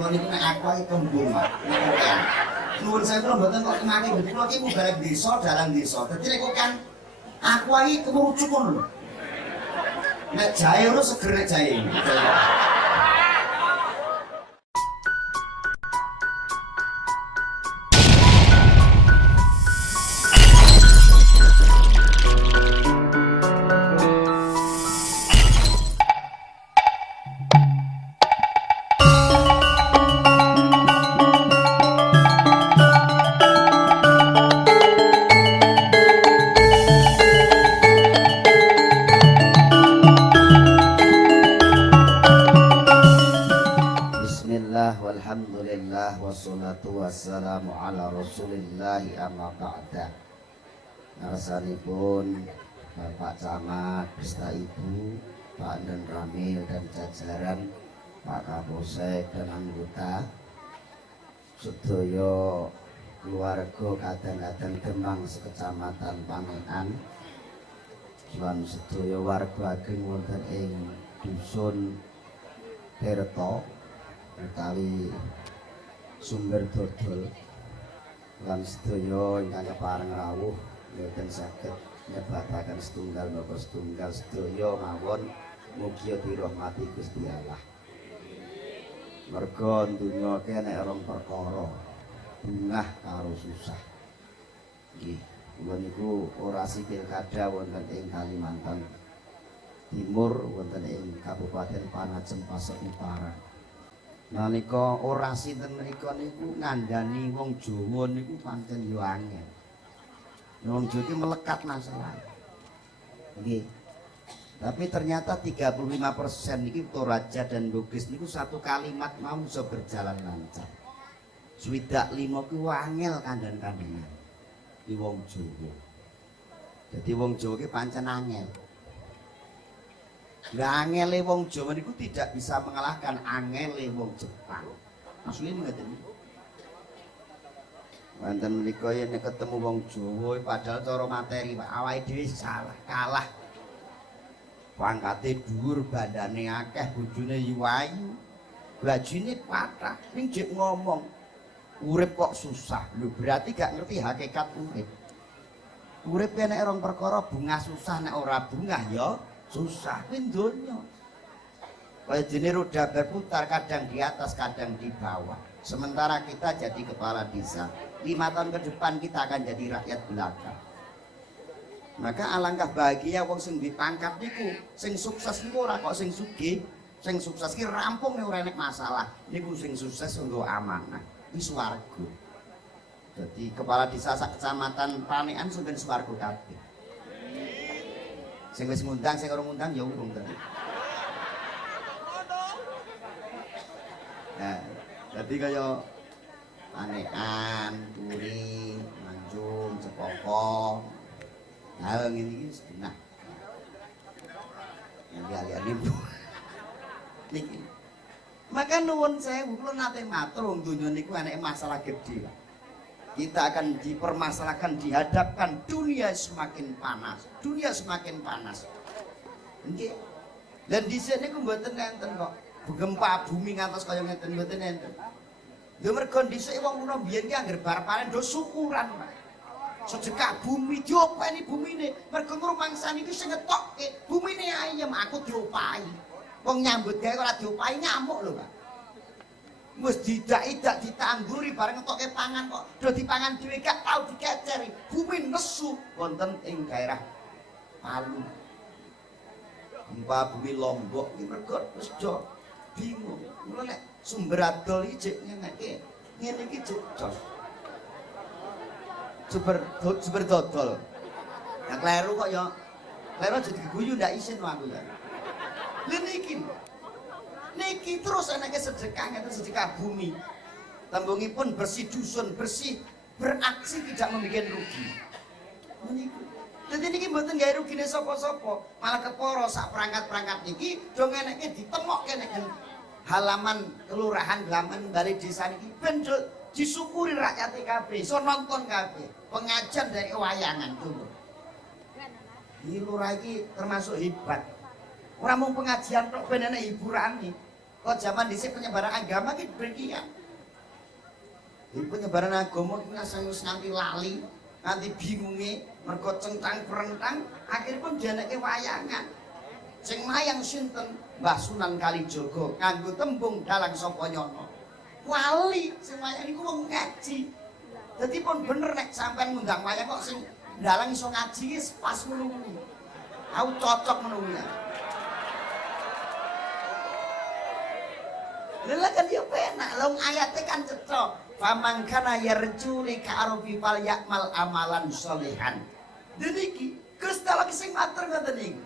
kula niku nek aqua iki kembung, Pak. Nuwun saya kula mboten kok kemaki betul kula iki mubalek desa dalang desa. Dadi nek kok kan aqua iki kemurucuk ngono lho. Nek jahe ora seger nek jahe. Alhamdulillah wassalatu wassalamu ala rasulillahi amma ba'da. Narasanipun Bapak Camat beserta Ibu, Pak Dan Ramil dan jajaran, Pak Kapolsek dan anggota sedaya keluarga kadang-kadang Demang sekecamatan Pangenan lan sedaya warga ageng wonten ing dusun Tirta utawi Sumber Dodol lan sedaya ingkang kepareng rawuh boten saged nyebataken setunggal napa setunggal sedaya mawon mugi dirahmati Gusti Allah. Merga donya ki nek rong perkara bungah karo susah. Nggih, kula niku orasi pilkada wonten ing Kalimantan Timur wonten ing Kabupaten Panajem Pasir Utara. Nalika orasi ten mriku niku ngandani wong Jawa niku pancen yo angel. Wong Jawa iki melekat masalah. Nggih. Tapi ternyata 35% niki Toraja dan Bugis niku satu kalimat mau bisa berjalan lancar. Swidak 5 ki angel kandhan-kandhanan. Di wong Jawa. Jadi wong Jawa ki pancen angel. Lah angele wong Jawa niku tidak bisa mengalahkan angele wong Jepang. Asline ngoten niku. Wonten mriku yen ketemu wong Jawa padahal cara materi Pak awake dhewe salah, kalah. Pangkate dhuwur, bandane akeh, bojone ayu, bajine patah. Ning jek ngomong urip kok susah. Lho berarti gak ngerti hakikat urip. Urip nek rong perkara bungah susah nek ora bungah ya susah kuwi donya. Kaya dene roda berputar kadang di atas kadang di bawah. Sementara kita jadi kepala desa, 5 tahun ke depan kita akan jadi rakyat belaka. Maka alangkah bahagia wong sing dipangkat niku, sing sukses niku ora kok sing sugih, sing sukses ki rampung nek ora enek masalah. Niku sing sukses untuk amanah, iki swarga. Jadi kepala desa sak kecamatan Panekan sing swarga kabeh. Sing wis ngundang, sing ora ngundang ya urung tadi. Nah, jadi kaya Panekan, Turi, Manjung, Cepoko. Nah, ngene iki setengah. Yang kalian ibu. Niki. Maka nuwun sewu kula nate matur wong donya niku enek masalah gede. Kita akan dipermasalahkan, dihadapkan dunia semakin panas. Dunia semakin panas. Nggih. Dan di sini ku mboten enten kok. Gempa bumi ngantos kaya ngeten mboten enten. Lho mergo dhisik wong kuno biyen ki angger bar panen do syukuran, Pak. Sedekah bumi diopeni bumine. Mergo ngrumangsani iki sing ngetokke bumine ayem aku diopahi. Wong nyambut gawe ora diopahi nyamuk lho, Pak. Wis didak-idak ditangguri bareng ngetokke pangan kok do dipangan dhewe gak tau dikeceri. Bumi nesu wonten ing daerah Palu. Gempa bumi Lombok iki mergo wis do bingung. Mula nek sumber adol iki jek ngeneke ngene iki jek jos. Sumber dodol. Nah kleru kok ya. Kleru jadi guyu ndak isin aku ya. Lha niki terus enake sedekah ngeten sedekah bumi. Tembungipun bersih dusun, bersih beraksi tidak membuat rugi. Niku. Dadi niki mboten gawe rugine sapa-sapa, malah keporo sak perangkat-perangkat niki do ngeneke ditemokke nek halaman kelurahan, halaman balai desa niki ben disyukuri rakyat kabeh, iso nonton kabeh. Pengajian dari wayangan tuh. Ini lurah iki termasuk hebat. Ora mung pengajian tok ben enek hiburane. Kok zaman dhisik penyebaran agama ki demikian. Di penyebaran agama ki wis nganti lali, nganti bingunge mergo centang perentang akhiripun dianake wayangan. Sing mayang sinten? Mbah Sunan Kalijaga nganggo tembung dalang sapa nyono. Wali sing wayang iku wong ngaji. Dadi pun bener nek sampean ngundang wayang kok sing dalang iso ngaji wis pas ngono kuwi. Aku cocok ngono kuwi. Lha kan yo penak, lha ayate kan cetha. Faman kana yarju lika arabi fal yakmal amalan sholihan. Dadi iki Gusti Allah sing matur ngoten niku.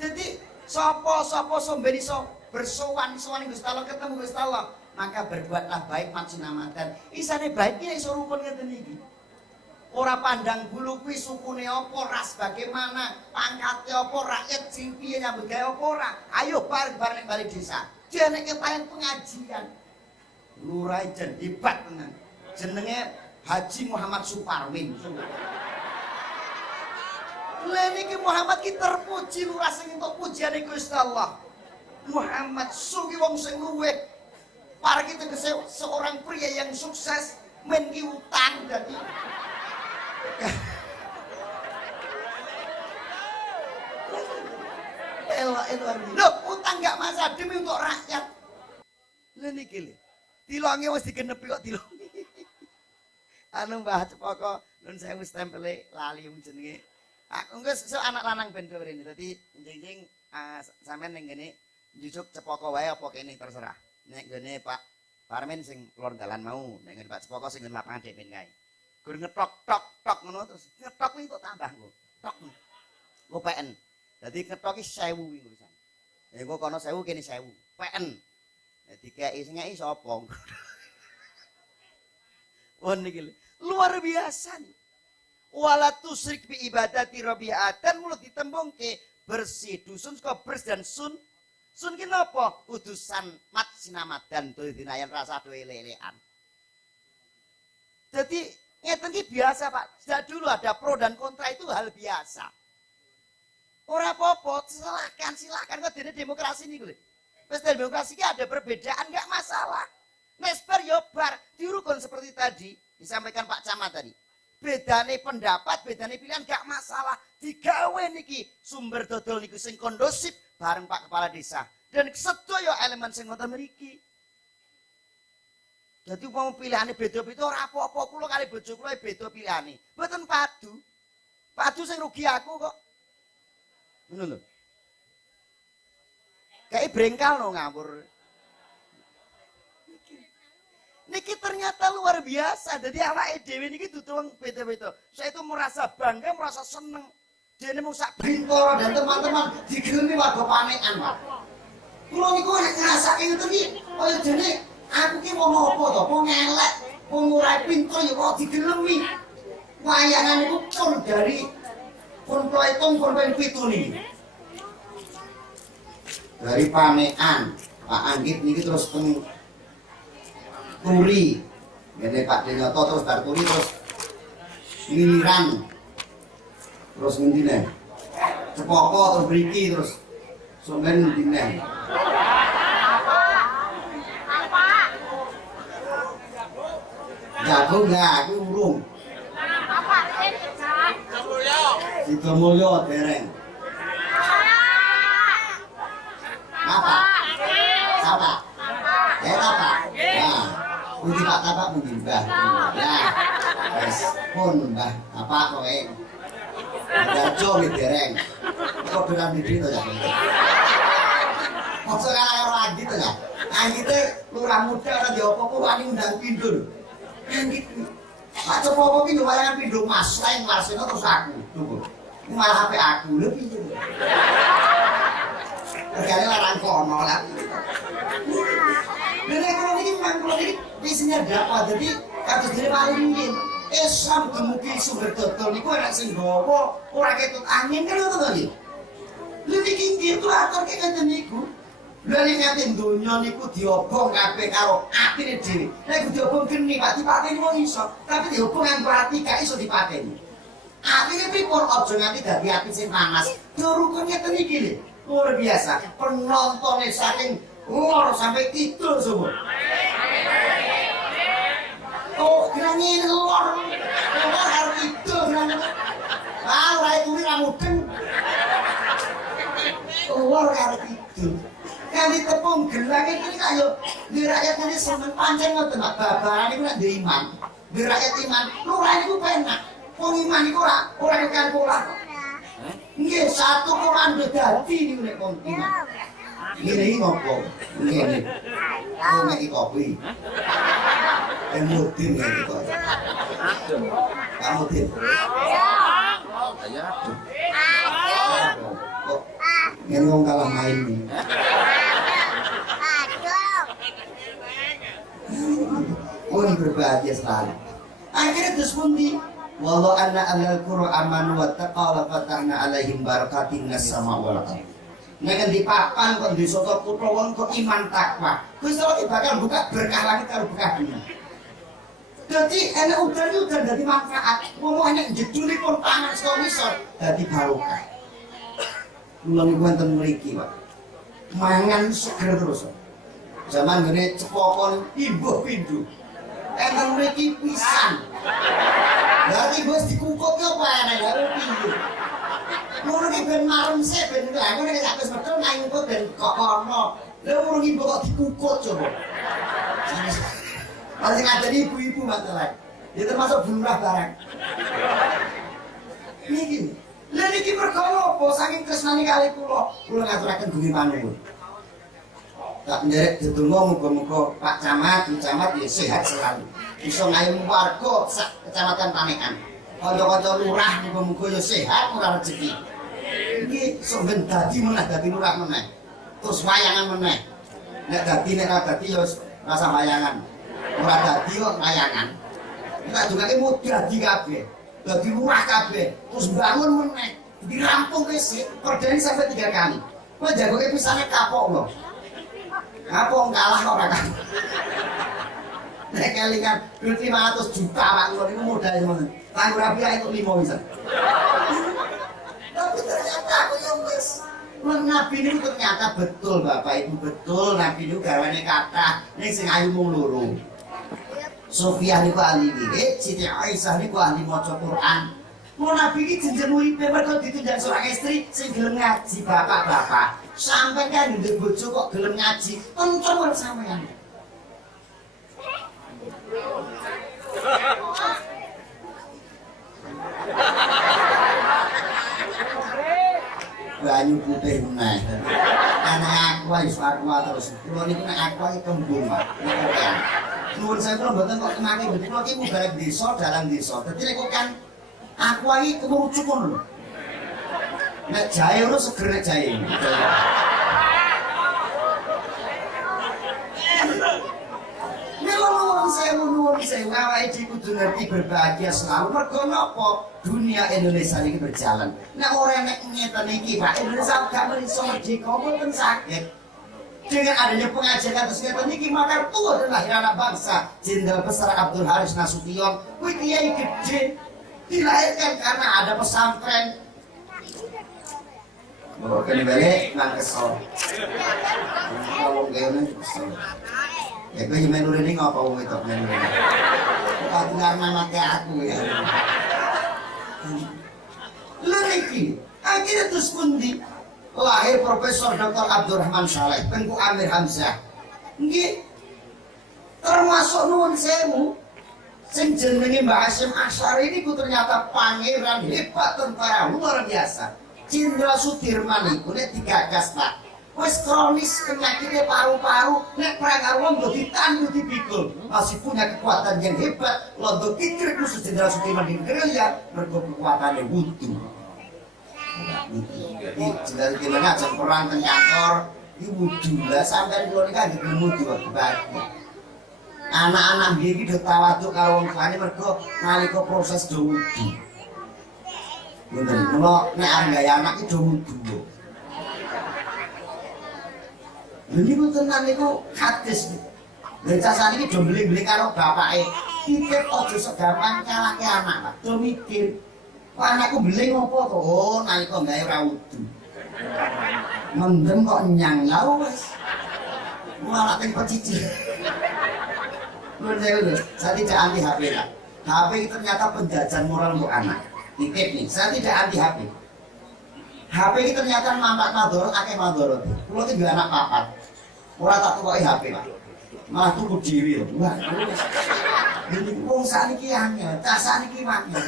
Dadi sapa-sapa somben iso bersowan-sowan Gusti Allah ketemu Gusti Allah, maka berbuatlah baik majinamatan. Isane baik iki iso rukun ngeten iki. Ora pandang bulu kuwi sukune apa, ras bagaimana, pangkate apa, rakyat sing piye nyambut gawe apa ora. Ayo bareng-bareng ning bali desa. Jenenge paling pengajian. Lurah jen hebat tenan. Jenenge Haji Muhammad Suparmin. Lha niki Muhammad ki terpuji lurah sing entuk pujiane Gusti Allah. Muhammad sugi wong sing luwih. Para kita seorang pria yang sukses men ki utang dadi. Loh, utang gak masalah demi untuk rakyat. Lha niki lho. Tilonge wis digenepi kok tilonge. Anu Mbah Cepaka nun sewu stempele lali jenenge. Aku engko anak lanang ben rene. Dadi njing-njing sampean ning ngene njujuk Cepaka wae apa kene terserah. Nek ngene Pak Parmen sing lor dalan mau, nek ngene Pak Cepaka sing lapangan dek ben kae. Gur ngetok tok tok ngono terus ngetok kuwi kok tambah engko. Tok. Engko PN. Dadi ngetok ki 1000 kuwi urusan. Ya engko kono 1000 kene 1000. PN. Dikei sing ngeki sapa? Wah niki luar biasa nih. Wala tusyrik bi ibadati rabi'atan mulut ditembungke bersih dusun saka bers dan sun. Sun ki napa? Udusan mat sinamadan dinayan rasa lelean. Jadi ngeten ki biasa Pak. Sejak dulu ada pro dan kontra itu hal biasa. Ora apa-apa, silakan kok dene demokrasi niku lho. Pesta demokrasi ini ada perbedaan, nggak masalah. Nesper yobar, dirukun seperti tadi, disampaikan Pak Camat tadi. Bedane pendapat, bedane pilihan, nggak masalah. Digawe niki sumber dodol niku sing kondusif bareng Pak Kepala Desa. Dan sedaya elemen sing ngoten mriki. Dadi umpama pilihane beda-beda ora apa-apa, kula kali bojo kula beda pilihane. Mboten padu. Padu sing rugi aku kok. Ngono lho. Kayak brengkal no ngawur. Niki ternyata luar biasa. Jadi awake dhewe niki dudu beda-beda. Saya itu merasa bangga, merasa seneng. Dene mung sak Bintoro dan teman-teman digelemi warga panekan, Pak. Kula niku nek ngrasake ngoten iki, kaya dene aku ki mau apa to? Mau ngelek, mau ngurai pintu ya kok digelemi. Wayangan niku pun dari pun pleitung pun ping 7 niki. Dari Panekan, Pak Anggit niki terus teng Turi. Ngene Pak Denyoto terus bar Turi terus Miliran. Terus ngene. Cepoko terus mriki terus somben ngene. Jago enggak, aku urung. Sidomulyo dereng. Apa? Apa? Apa? Nah, pundi Pak Tapak pundi Mbah. Nah, wis pun Mbah apa kowe? Dajo dereng. Kok dolan iki to ya. Masa kaya lagi to ya. Anggite lurah muda ora di opo-opo wani undang pindho lho. Anggit. Pak Copo ki wayangan pindho Mas, lain Marsino terus aku. Lho. Ini malah HP aku lho piye. Regane larang kono lah. Dene ekonomi iki memang kula iki visinya dapat. Jadi kados dene paling mungkin Islam dumugi sumber dodol niku enak sing gawa ora ketut angin kan ngoten to nggih. Lha niki nggih tuh atur kaya niku. Lha nek nganti donya niku diobong kabeh karo atine dhewe. Nek diobong geni Pak dipateni wong iso, tapi diobong nganggo ati gak iso dipateni. Atine pripun aja nganti dadi ati sing panas. Durukun ngeten iki lho. Luar biasa, penontonnya saking Lor sampai kidul semua. Oh, kira ngene lor. Lor karo kidul kira. Ah, ora itu ora mudeng. Lor karo kidul. Kali tepung gelang iki kaya di rakyat ini seneng pancen ngoten Pak. Babaran iku nek duwe iman. Di rakyat iman, lurah iku penak. Wong iman iku ora kekalkulan. Nggih, satu Quran udah dadi niku nek wong iman. Ngene iki ngopo? Ngene. Oh, nek kopi. Emudin ngene kok. Kamu din. Kok ngene wong kalah main iki. Pun berbahagia selalu. Akhirnya terus pundi. Wallahu anna alal qura amanu wa taqala fatahna alaihim barakatin nas sama wal ardh. Nek di papan kok di soto kutha wong kok iman takwa. Wis ora bakal buka berkah langit karo berkah dunia. Dadi enek udan dadi manfaat. Wong enek jeduli pun pangan saka ngisor dadi barokah. Kula niku wonten mriki, Pak. Mangan seger terus. Zaman ngene cepokon imbuh pindu. Enten mriki pisan. Berarti bos dikukut yo apa ana ya piye. Ngono ki ben marem sik ben lha ngono nek wis medhot nang ngukut ben kok ono. Lha ngono ki kok dikukut coba. Masih ada ibu-ibu masalah. Ya termasuk bulurah barang. Niki. Lha niki perkara apa saking tresnane kali kula ngaturaken duwe manunggal. Tak nderek dedonga muga-muga Pak Camat, Bu Camat ya sehat selalu. Iso ngayuh warga sak kecamatan Panekan. Kanca-kanca lurah muga-muga ya sehat ora rezeki. Iki sok ben dadi meneh dadi lurah meneh. Terus wayangan meneh. Nek ora dadi ya rasa wayangan. Ora dadi kok wayangan. Nek dungake mau dadi kabeh. Dadi lurah kabeh. Terus bangun meneh. Dirampung wis perdani sampai 3 kali. Kok jagoke pisane kapok lho. Kapok kalah ora kan. Nek kelingan duit 500 juta Pak kula niku modal semono. Kanggo rapi itu 5 bisa. Tapi ternyata aku yang wis Nabi niku ternyata betul Bapak Ibu betul Nabi niku gawane kathah ning sing ayu mung loro. Sofia niku ahli wirid, Siti Aisyah niku ahli maca Quran. Mau Nabi iki jenjen uripe mergo ditunjuk seorang istri sing gelem ngaji bapak-bapak. Sampai kan ndek bojo kok gelem ngaji, kenceng ora sampean. Banyu putih meneh. Anak aku wis fatwa terus. Kulo niku nek aku iki kembung, Pak. Nuwun saya kula mboten kok kemake betul kula iki mubarek desa dalang desa. Dadi nek kok kan aku iki kemurucuk ngono lho. Nek jahe ora seger nek jahe. Nuwun sewu awake dhewe kudu ngerti berbahagia selalu. Mergo napa? Dunia Indonesia ini berjalan. Nek ora nek ngeten iki, Pak, Indonesia gak meriso merdeka mboten saged. Dengan adanya pengajian atas ngeten iki maka tuwa adalah anak bangsa Jenderal Besar Abdul Haris Nasution. Kuwi kiai gede dilahirkan karena ada pesantren. Bawa balik nang kesel. Kalau gini kesel. Ya gue main ini ngapa wong itu main ini. Kau nama mati aku ya. Lagi akhirnya terus pundi lahir Profesor Dr. Abdurrahman Saleh, Tengku Amir Hamzah. Nggih. Termasuk nuwun sewu sing jenenge Mbak Hasyim Asy'ari niku ternyata pangeran hebat tentara luar biasa. Jenderal Sudirman iku nek digagas Pak. Wis kronis penyakitnya paru-paru, nek perang karo wong ditandu dipikul. Masih punya kekuatan yang hebat. Londo pikir khusus Jenderal Sudirman di gerilya mergo kekuatannya wudu. Iki Jenderal Sudirman ngajak perang teng kantor, iki wudu lah sampeyan kula niki anggere wudu waktu anak-anak nggih iki do tawaduk karo wong tuane mergo nalika proses do wudu. Ngoten, kula nek arep gawe anak iki do wudu. Ini pun tenan niku hadis. Lecasan ini do beli-beli karo bapake. Pikir aja segampang kalake anak, Pak. Do mikir. Kok anakku beli ngopo to? Oh, nalika gawe ora wudu. Mendem kok nyang ya wis. Malah yang pecicil. Menurut saya tidak anti HP lah. HP ternyata penjajahan moral untuk anak. Titip nih, saya tidak anti HP. HP ini ternyata manfaat madorot, akeh madorot. Kulo itu juga anak papat. Ora tak tukoki HP Pak. Malah tuku dhewe lho. Wah, ini wong sakniki angel, cah sakniki angel.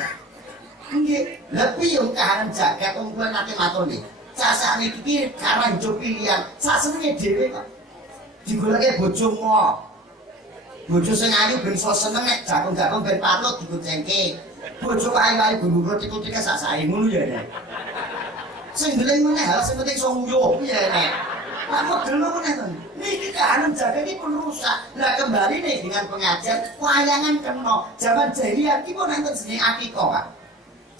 Nggih, lebih yang kahanan jagat wong kuwi nate matur nggih. Cah sakniki iki karang jo pilihan, sak senenge dhewe kok. Digoleke bojo mo. Bojo sing ayu ben iso seneng nek jagung-jagung ben patut dikucengke. Bojo kok ayu-ayu guru tikuk-tikuk sak sae ngono ya nek. Sing ndeleng meneh hal sing penting iso nguyuh piye nek. Lah model meneh to. Niki kahanan jagat iki pun rusak. Lah kembali nih dengan pengajian wayangan kena. Zaman jahiliyah iki pun nonton jeneng akikah, Pak.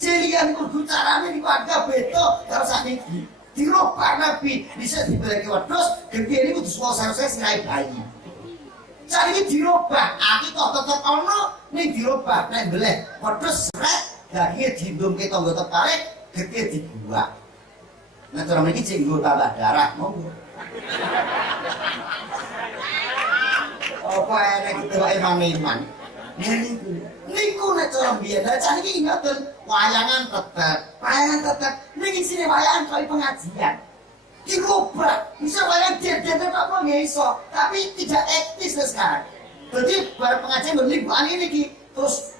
Jahiliyah kudu carane niku agak beda karo sakniki. Dirubah Nabi bisa dibeleki wedhus, gede niku disuwasane sirai bayi. Cari ini dirubah, akikah tetep ana ning dirubah nek beleh wedhus sret dagingnya diindumke tangga teparik, gede dibuang. Nah cara mriki cek nggo tambah darah monggo. Apa enek diteloke iman-iman. Niku nek cara biyen, lah cah iki ngoten, wayangan tetep. Niki sine wayangan kali pengajian. Dirubah, bisa wayang deden apa nggak iso, tapi tidak etis sekarang. Jadi bar pengajian berliburan ini ki, terus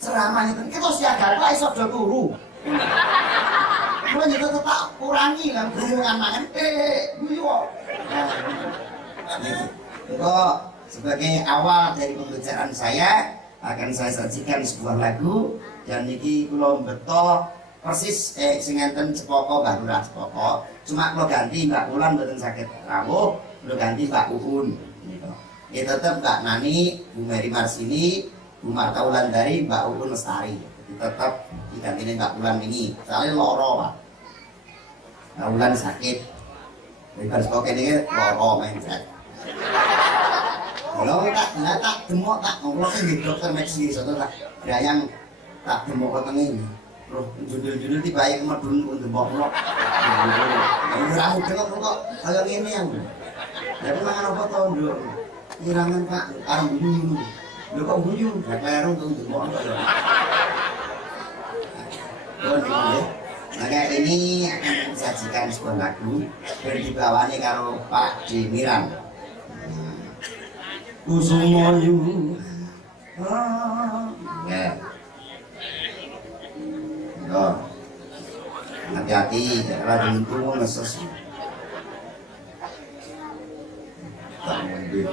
ceramahnya terus ya gak iso do turu. Kulo juga tetap kurangi lah hubungan mangan. Guyu. Kok sebagai awal dari pembicaraan saya akan saya sajikan sebuah lagu dan niki kula beto persis sing enten Cepoko Mbak Lurah Cepoko. Cuma kula ganti Mbak Ulan mboten saged rawuh, kula ganti Mbak Uun gitu. Ya tetep Mbak Nani, Bu Mary Marsini, Bu Marta Wulandari, Mbak Uun Lestari. Tetap digantine Mbak Ulan ini. Soalnya loro, Pak. Mbak Ulan sakit. Daripada Cepoko ini loro mindset. Kalau tak demok tak ngobrol kan di dokter Maxi satu tak yang tak demok ke tengah ini. Loh judul-judul tiba aja kemedun pun demok lo. Ramu dengar kok kayak ini yang. Tapi mangan apa tau dulu. Irangan Pak, arang bunyi. Lho kok bunyi? Gak klerung tuh demok. Maka ini akan disajikan sebuah lagu yang dibawani karo Pak Demiran. Kusumoyu. Ya. Yo. Hati-hati, jangan buntu ngeses. Tak mundur.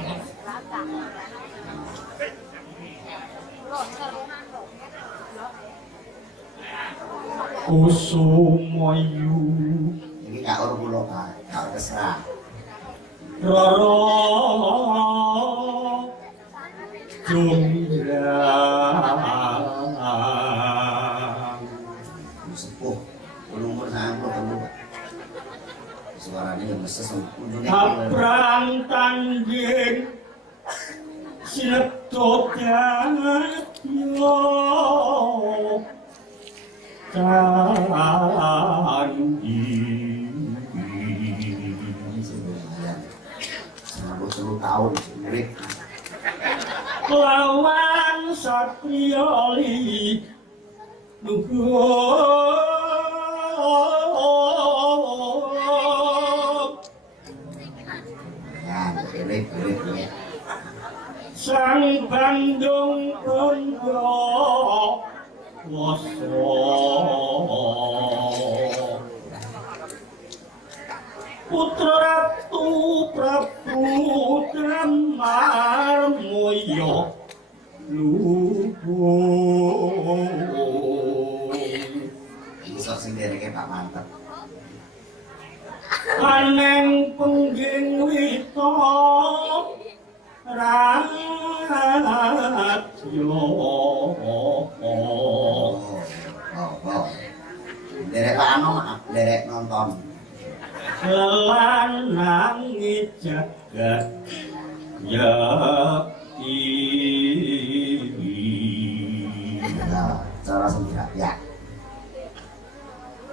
Kusumoyu. Ini kak orang pulau kak terserah. Roro Jumbrang Sepuh umur 90 Pak. Suaranya yang meses ujungnya Abrang tangging Sinetut yo Candi 90 tahun mirip lawan satria li ya mirip ya. Sang Bandung Bondo Woso Putra Ratu Prabu Damar Moyo Lubung Bisa sendiri kayak Pak Mantep. Aneng pengging wito Ratyo Derek Pak Ano maaf, derek nonton. Lanang jagat yakti Cara sendiri ya.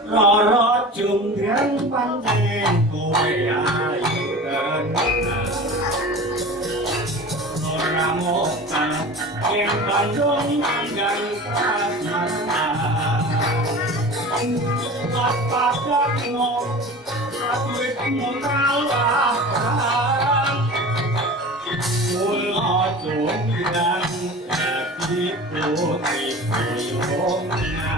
Roro jumbrang panten kowe ayu tenan yang Bandung dan Prasmanan Padakno Duit mengalahkan Mula jonggrang Di putih boyongan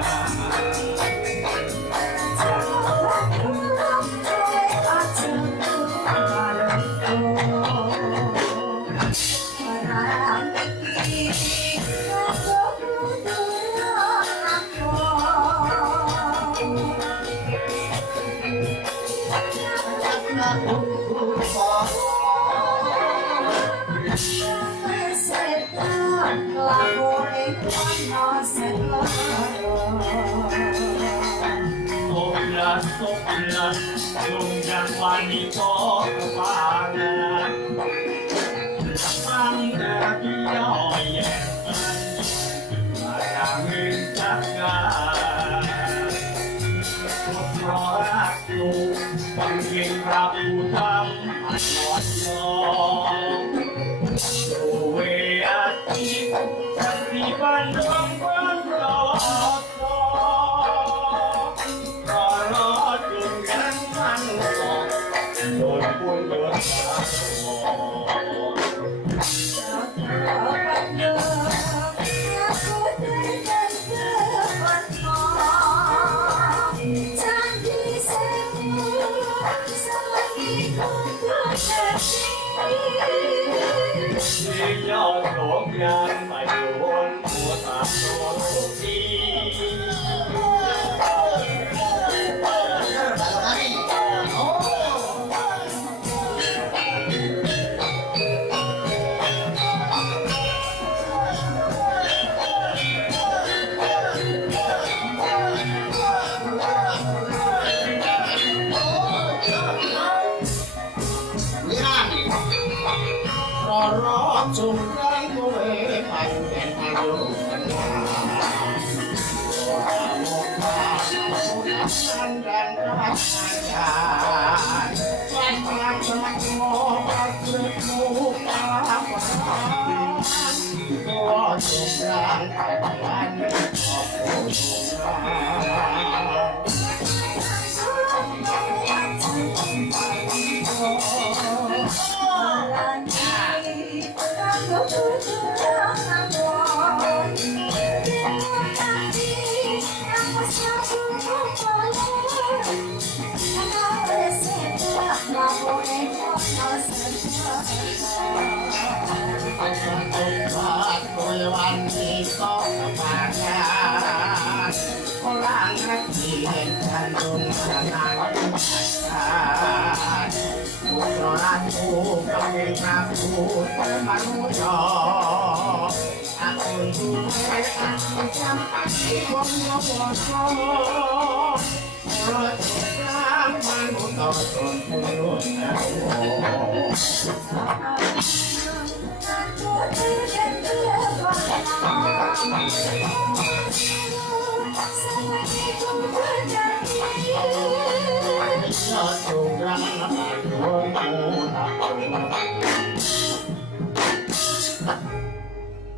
Soplas, lumjang wanita kepangan Mangga biaya Bayangin jagat Putra ratu Panggil raputam Anwasyo Suwe hati Seri Bandung Bandung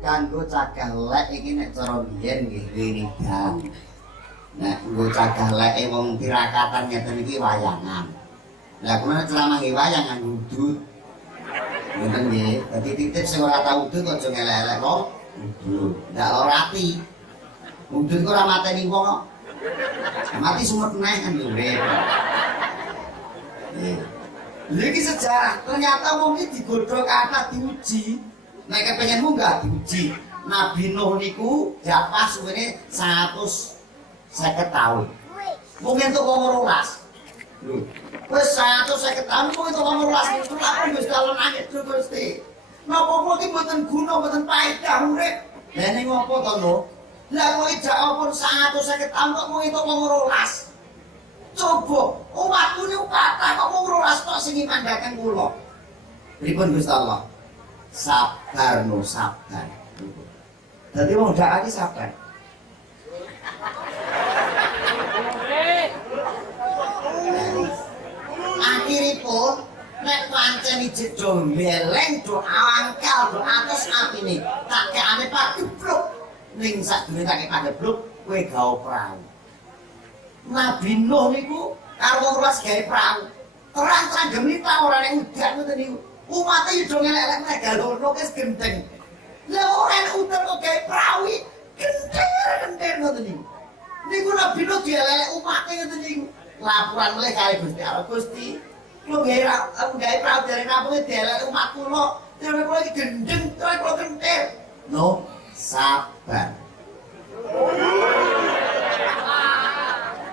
Kanggo cagah lek iki nek cara biyen nggih wiridan. Nek nggo cagah leke wong tirakatan ngeten iki wayangan. Lah kula ceramah nggih wayangan udut. Ngoten nggih. Dadi titip sing ora tau udut aja ngelek-elek wong udut. Ndak ora ati. Udut kok ora mateni wong kok. Mati sumet neh kan yo urip. Lha iki sejarah, ternyata wong iki digodhog kathah diuji. Nek kepengen munggah diuji. Nabi Nuh niku jatah suwene 150 tahun. Mung entuk wong 12. Lho, wis 150 tahun mung entuk wong 12. Itu apa wis dalem angin Gusti. Napa kok iki mboten guna mboten paedah urip. Lah ning ngopo to, Nuh? Lah kok ijak apa 150 tahun kok mung entuk wong 12. Coba, waktu ini kata kok mau ngerolas tok sing mandakan kula. Pripun Gusti Allah? Sabar no sabar. Dadi wong dak iki sabar. Akhiripun nek pancen ijik do mbeleng do awangkal do atus atine tak keane Pak ning sadurunge tak pandebluk kowe gawe prau. Nabi Nuh niku karo wong ruas gawe prau. Terang-terang gemita ora nek udan ngoten niku. Umate yo do ngelek-elek megalono wis gendeng. Lah ora nek udan kok gawe prau iki gender ngoten niku. Niku Nabi Nuh dielek umate ngoten niku. Laporan mulai kali Gusti Allah Gusti. Lu gawe prau dari kampung dielek umat kula. Terus kula iki gendeng, terus kula genter. No, sabar.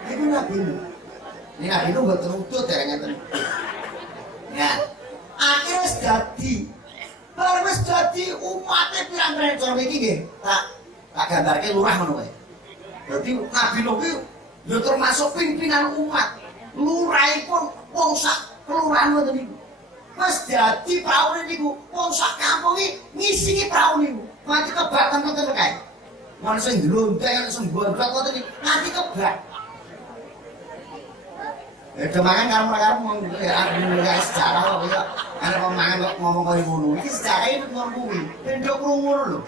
Iku Nabi Nuh. Ini Nabi Nuh mboten udut dereng ngeten. Ya, akhirnya wis dadi. Bar wis dadi umate pirang-pirang cara iki nggih. Tak gambarke lurah ngono wae. Dadi Nabi Nuh kuwi ya termasuk pimpinan umat. Lurahipun wong sak kelurahan ngoten niku. Wis dadi praune niku wong sak kampung iki ngisi praune niku. Nganti kebak ngoten kae. Mana sing ndlontek sing gondrok ngoten niku nganti kebak. Kemangan karo ngomong ya sejarah kok ya. Ana pemangan kok ngomong kaya ngono. Iki sejarah iki ngomong kuwi. Pendok krungu lho.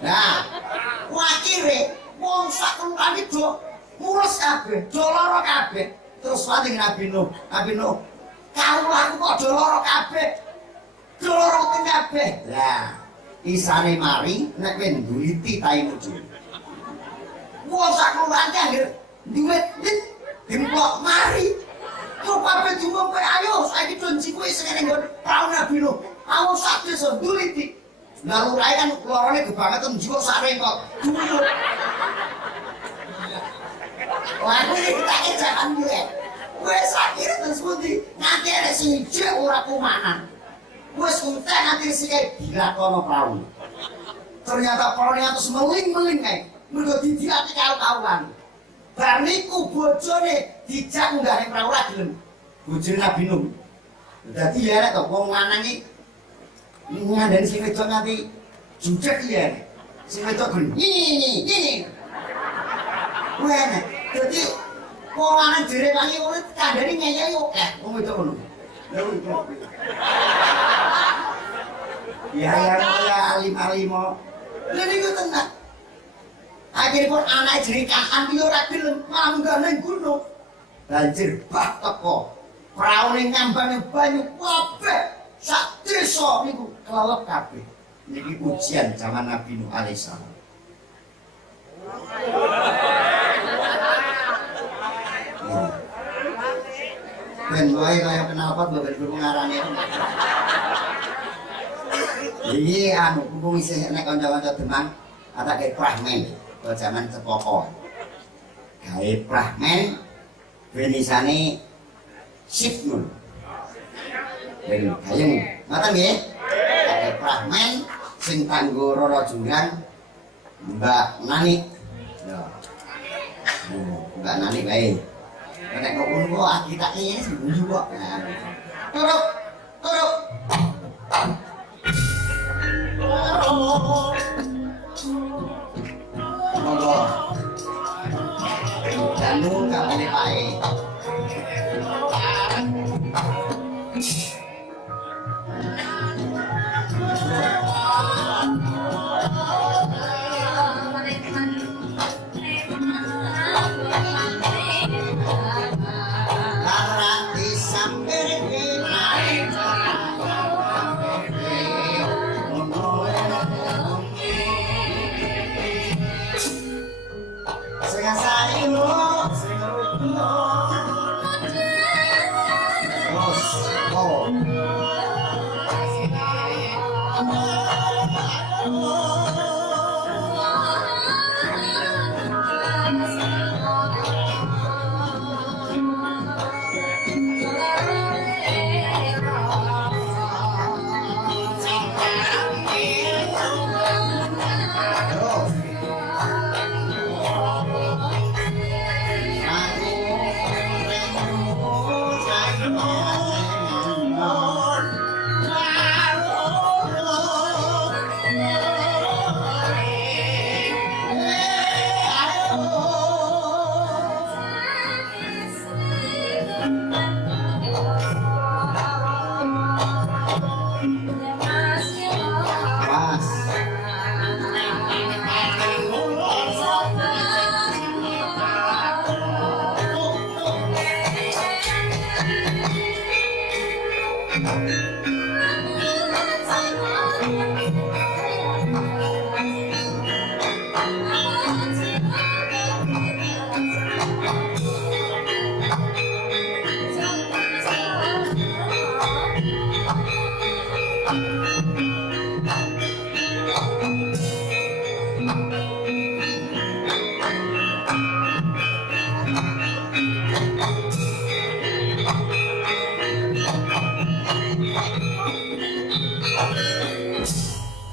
Nah, akhire wong sak kelurahan iki do mulus kabeh, do lara kabeh. Terus pating Nabi Nuh, kawulaku kok do lara kabeh. Do lara kabeh. Lah, isane mari nek kowe nduliti taimu dhewe. Wong sak kelurahan iki anggere duit dimplok mari kok kabeh diomong kowe ayo saiki donji kowe sing ning praun Nabi Nuh awu sak desa nduliti lah lurae kan lorone gebangetan jiwa sare kok duyut wah iki tak jalan duwe wis akhire terus pundi nganti arek sing jek ora kumanan wis entek nganti sing dilakono praun ternyata praune atus meling-meling kae mergo didiati karo kawulan. Bar niku bojone dijak munggah ning prau ora gelem. Bojone Nabi Nuh. Dadi ya nek wong lanang iki ngandani sing wedok nganti jujek ya. Sing wedok gelem. Ini. Wene. Dadi wong lanang jere wangi ngono kandhane nyeyek oke. Wong wedok ngono. Ya alim-alimo. Lha niku tenan. Akhiripun anak jerikaan dia ora gelem manggah ning gunung. Banjir bah teko. Praune ngambane banyu kabeh. Sak desa niku kelelep kabeh. Niki ujian zaman Nabi Nuh alaihissalam. Ben wae kaya kenal pot mbok ben ngarane. Iki anu kumpul isih nek kanca-kanca Demang atake prahmen. Zaman Cepoko gawe prahmen benisane Sipnul ben gayeng ngoten nggih gawe prahmen sing kanggo Rara Jurang Mbak Nani lho Mbak Nani wae nek kok ngono kok akitake iki guyu kok turuk monggo dangu kabeh wae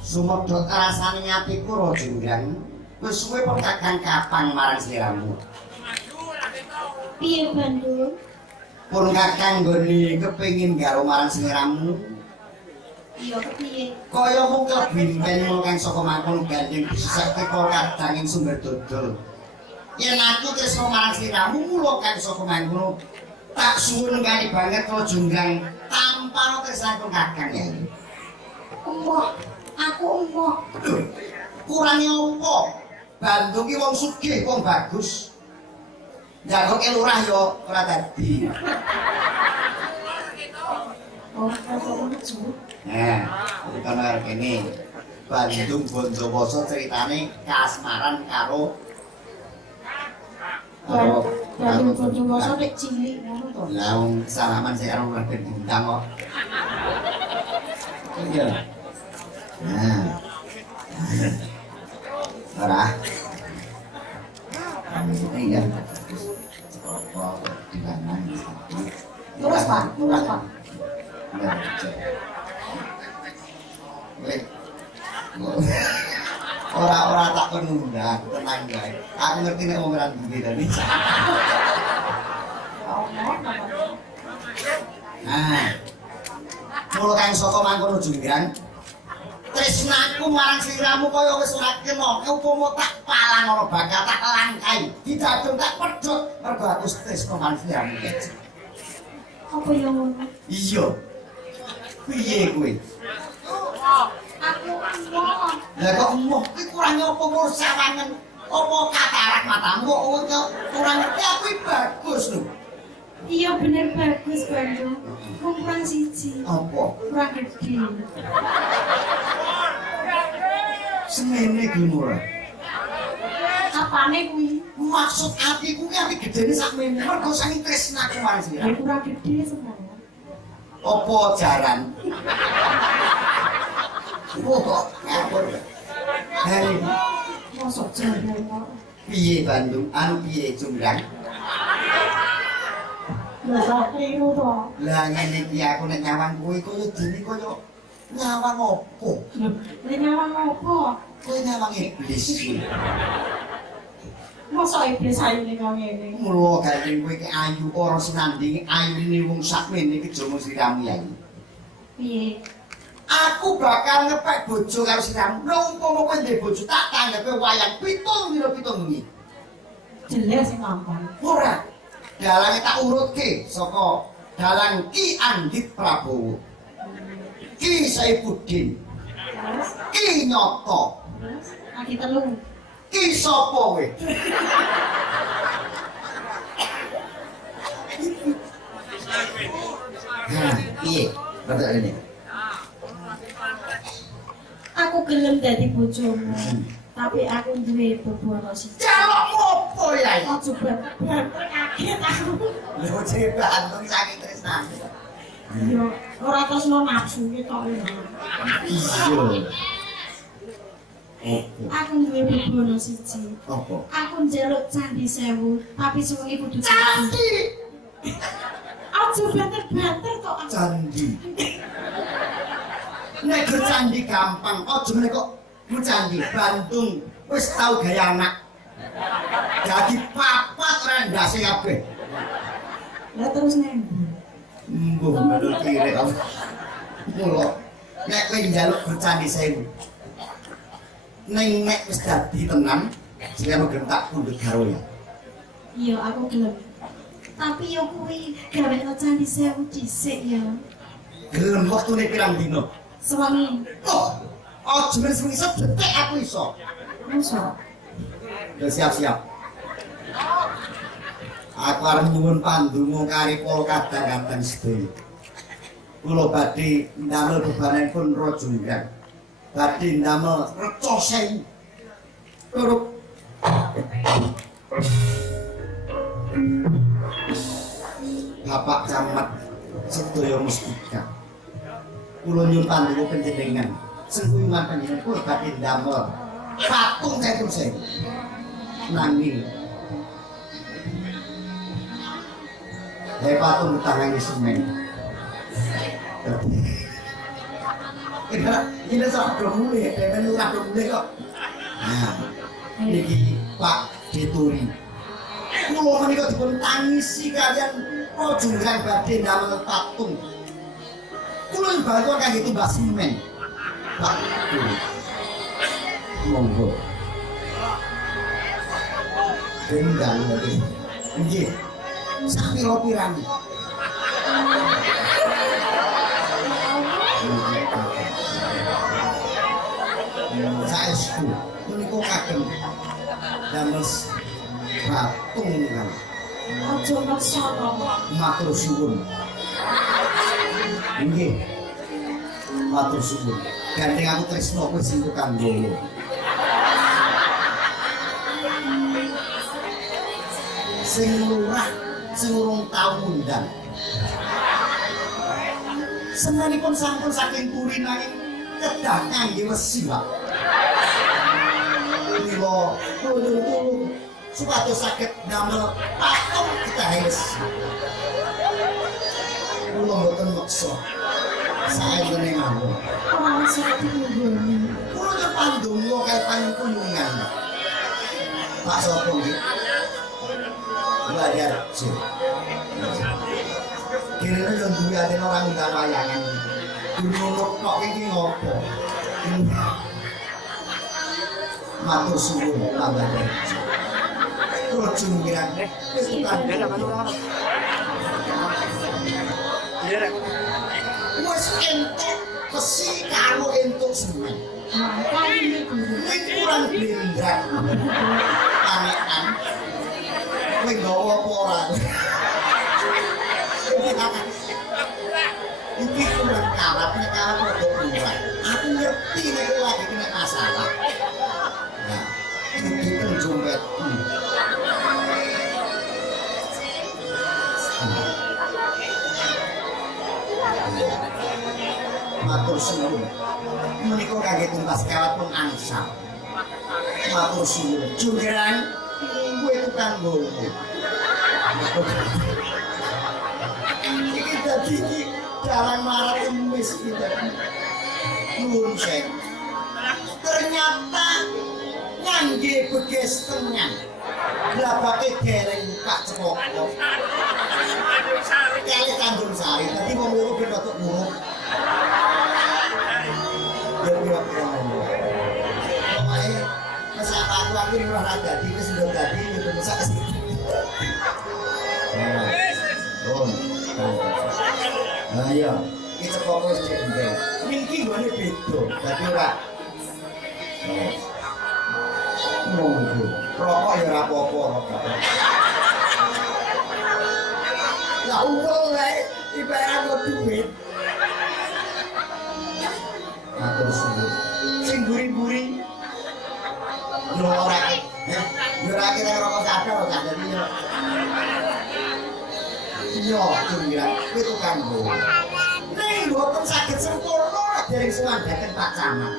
Sumedhot rasane atiku ro jenggrang. Wis suwe kok kakang kapang marang sliramu. Piye Bandung? Pun kakang nggone kepengin garo marang sliramu. Iya kepiye? Kaya mung klebimpen kang saka mangkon gandeng disesake kok kadang ing sumber dodol. Yen aku tresno marang sliramu mula kang saka mangkon tak suwun kali banget karo jenggrang tanpa tresnane kakang ya. Emoh, aku emoh. Kurange apa? Bandung ki wong sugih, wong bagus. Jagoke lurah yo ora dadi. Oh, aku lucu. Nah, kono arep kene. Bandung Bonjowoso ceritane kasmaran karo Bandung Bonjowoso nek cilik ngono to. Lah wong salaman sik karo ora bintang kok. Iya. Nah. Ora. Iya. Terus Pak, terus Pak. Ora tak penundang, tenang guys. Aku ngerti nek wong ora duwe tadi. Nah. Mula kang saka mangkono jenggrang. Tresnaku marang sliramu kaya wis ora kena. Upama tak palang ana bakal tak langkai. Didadung tak pedhot mergo aku tresno marang sliramu. Apa yang ngono? Iya. Piye kowe? Aku emoh. Lah kok emoh iki kurange apa ngurus sawangen? Apa katarak matamu kok kurang ngerti aku iki bagus lho. Iya bener bagus Bandung. Kurang siji. Apa? Kurang gede. Semene gumur. Apane kuwi? Maksud atiku ki ati gedene sakmene mergo saking tresnaku marang Ya sliramu. kurang gede sebenarnya. Apa jaran? Wah, ngawur. Hari Mosok jaran kok. piye Bandung? Anu piye jumlah? Lah sakit to. Lah ngene iki aku nek nyawang kowe kaya dene kaya nyawang opo? Lah nyawang apa? Kowe nyawang iblis. Mosok iblis ayu ning ngene. Mula gandeng kowe iki ayu ora senandinge ayune wong sakmene iki jomo sliramu ya. Piye? Aku bakal ngepek bojo karo sliramu. Lha umpama kowe ndek bojo tak tanggepe wayang pitung dina pitung wengi. Jelas sing mampan. Ora. Dalange tak urutke saka dalang Ki Andit Prabowo. Ki Saifuddin. Terus, Ki Nyoto. terus, lagi telu. Ki sapa kowe? Hah, piye? Rada ini. Aku gelem dadi bojomu. Tapi aku duwe bebono siji. Jalukmu opo ya? Ojo banter kaget aku. Lho cerita antung saking tresnane. Yo ora tresno nafsu ki tok ya. Iya. Aku duwe bebono siji. Apa? Aku njaluk candi 1000, tapi sewengi kudu Candi. Ojo banter-banter tok. Candi. Nek ke candi gampang, aja meneh kok ku candi Bandung wis tau gaya anak. Dadi papat ora ndase kabeh. Lah terus neng. Mbuh menurut kire kamu. Mula nek kowe njaluk bercandi 1000. Ning nek wis dadi tenan, saya gentak pundhut karo ya. Iya aku gelem. Tapi yo kuwi gawekno candi 1000 dhisik ya. Gelem wektune pirang dina? Sewangi. Oh, aja men sewengi sedetik aku iso. Mosok. Ya siap-siap. Aku arep nyuwun pandonga kari para kadang-kadang sedaya. Kula badhe ndamel bebananipun Raja Junggrang. Badhe ndamel reca 1000. Turut Bapak Camat sedaya mustika. Kula nyuwun panjenengan panjenengan. Sengkuyungan panjenengan kula badhe ndamel patung saya. Nanging patung tangannya semen. Kita sak mulai, dan ora mulai kok. Nah, niki Pak Deturi. Kula menika dipun tangisi kalian projuran badhe ndamel patung. Kula bantu kangge tumbas semen. Pak Deturi. Monggo. Gendang lagi. Nggih. Sak pira-pirane. Saestu menika kagem damel patung kan. Aja maksa to. Matur suwun. Nggih. Matur suwun. Gandeng aku tresno kowe sing tukang nggowo. Sing lurah sing urung tau ngundang. Semanipun sampun saking puri nanging kedah kangge wesi, Pak. Mila tulung supados saged damel patung ketahes. Kula mboten meksa. Saengene mawon. Ora usah ditunggoni. Kula nyuwun pandonga kae panyuwungan. Pak sapa nggih? Mbak Yarjo. Kira yang duwe aten orang undang wayangan. Dunuk kok iki ngopo? Matur suwun Mbak Yarjo. Kula jumpiran wis tukang. Wis entuk besi karo entuk semen. Makane niku. Kuwi kurang blendrak. Anekan. Kowe nggawa apa ora? Iki kurang kawat nek kawat rodok murah. Aku ngerti nek kowe lagi kena masalah. Nah, itu jombet. Matur suwun. Menika kangge tuntas kawat pun angsal. Matur suwun. Junggeran kowe tukang nggowo. Iki dadi iki dalan marat emis iki dadi. Nuwun sewu. Ternyata ngangge beges tengan. Blabake dereng Pak Cepoko. Kali Tanjung Sari, tadi wong loro ben rotok muruk. Ya pira-pira ngono. Pokoke mesak aku ora ra dadi wis ndok dadi nyebut mesak. Nah iya, iki Cepoko wis jendel. Niki nggone beda, dadi ora. Monggo, rokok ya ora apa-apa rokok. Lah umul wae ibarat kok duit. Matur suwun. Sing buri-buri yo ora yo ora kira rokok sadar kok dadi yo. Yo kira kowe tukang nggo. Ning mboten saged sempurna dereng suwandaken Pak Camat.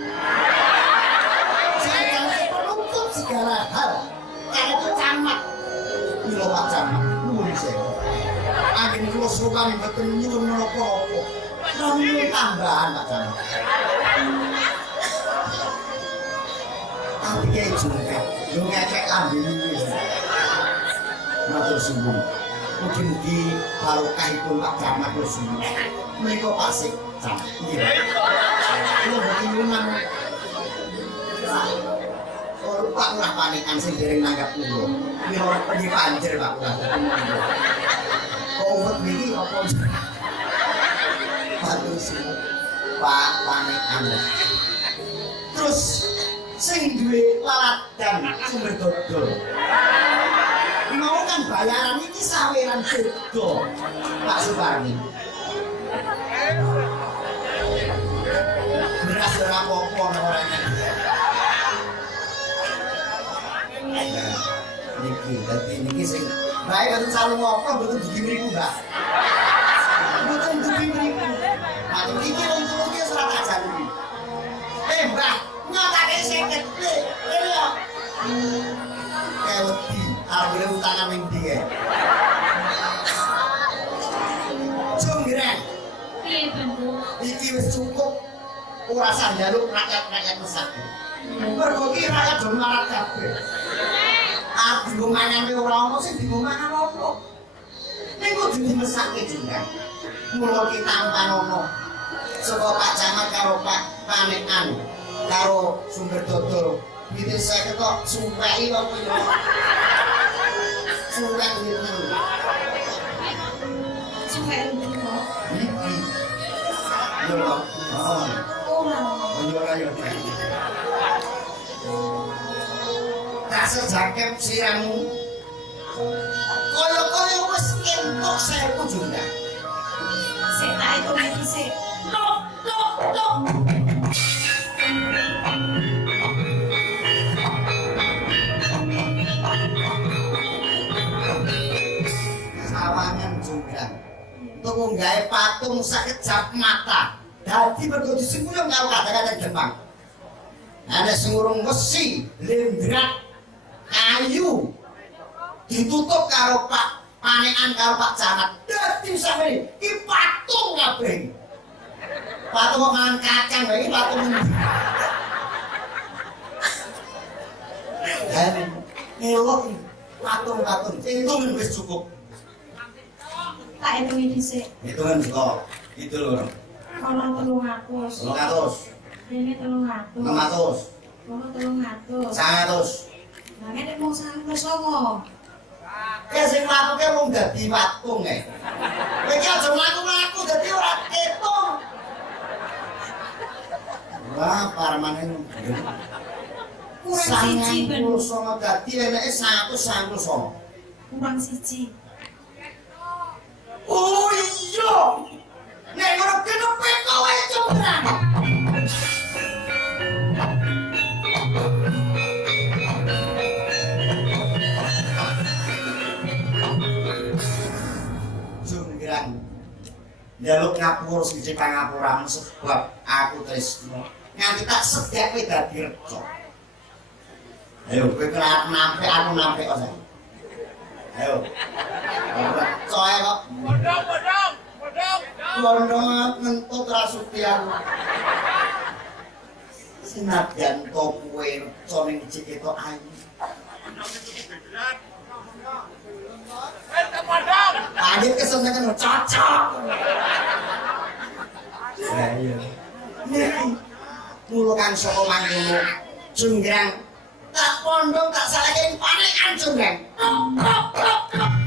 Saya penutup segala hal. Karena itu camat. Mila Pak Camat, nuwun sewu. Angin kula sowan mboten nyuwun menapa-apa. Namung tambahan Pak Camat. Tapi kayak juga, yo ngekek lambene wis. Matur suwun. Mugi-mugi barokahipun Pak Camat kula suwun. Menika pasik camat. Nggih. Kula mboten nyuwun Pak Lurah panikan sing dereng nanggap kula. Mila pergi panjer Pak Lurah. Kok uwet niki apa? Matur suwun. Pak panikan. Terus sing duwe laladan sumber dodol. Mau kan bayaran iki saweran beda. Pak Suparni. Beras ora apa-apa ora. Niki, dadi niki sing bae kan salu ngopo mboten dugi mriku, Mbak. Mboten dugi mriku. Matur iki wong tuwa utangan ning ndi kae. Jonggrang. Piye Bantu? Iki wis cukup ora usah njaluk rakyat-rakyat mesake. Mergo ki rakyat do mlarat kabeh. Aku dienggo mangane ora ono sing dienggo mangan ono. Ning kudu dimesake juga. Mula ki tampan ono. Saka Pak Camat karo Pak Panekan karo sumber dodol. Iki saya ketok sumpeki kok yo. Sumpek ngene. Sumpek ngono. Iki. Yo kok. Oh. Ora. Yo ora yo. Kasih jakep siramu. Kaya wis entuk 1000 juga. Sik tak iku iki sik. Tok. Sawangan jonggrang. Tuku gawe patung sakejap mata. Dadi mergo disingkuyung karo kadang-kadang Jepang. Ada sing urung wesi, lendrat, kayu. Ditutup karo Pak Panekan karo Pak Camat. Dadi sampe iki patung kabeh. Patung kok mangan kacang wae iki patung. Dan elok patung-patung itu wis cukup. Tak hitungi dhisik. Hitungan kok. Itu lho. Ono 300. 300, Ini 300. 600, Ono 300. 100. Lah nek mung 109. Kayak sing mlakuke wong dadi patung e. Kowe iki aja mlaku-mlaku dadi ora ketung. Wah, parmane. Kurang siji ben. 99 dadi eneke 199. Kurang siji. Oh iya. Nek ngono kenepe kowe jonggrang. Jonggrang. Njaluk ngapura siji pangapuramu sebab aku tresno. Nganti tak sedek kowe dadi reca. Ayo kowe kelak nampe aku nampe kok saya. Ayo. Coy kok. Bodong. Londong ngentut rasuti aku. Senadyan to kowe reca ning ciketo ayu. Anjir kesenengan cocok. Lah iya. Nek mulo kang saka mangkono jonggrang tak pondong tak salahke Panekan jonggrang. Tok.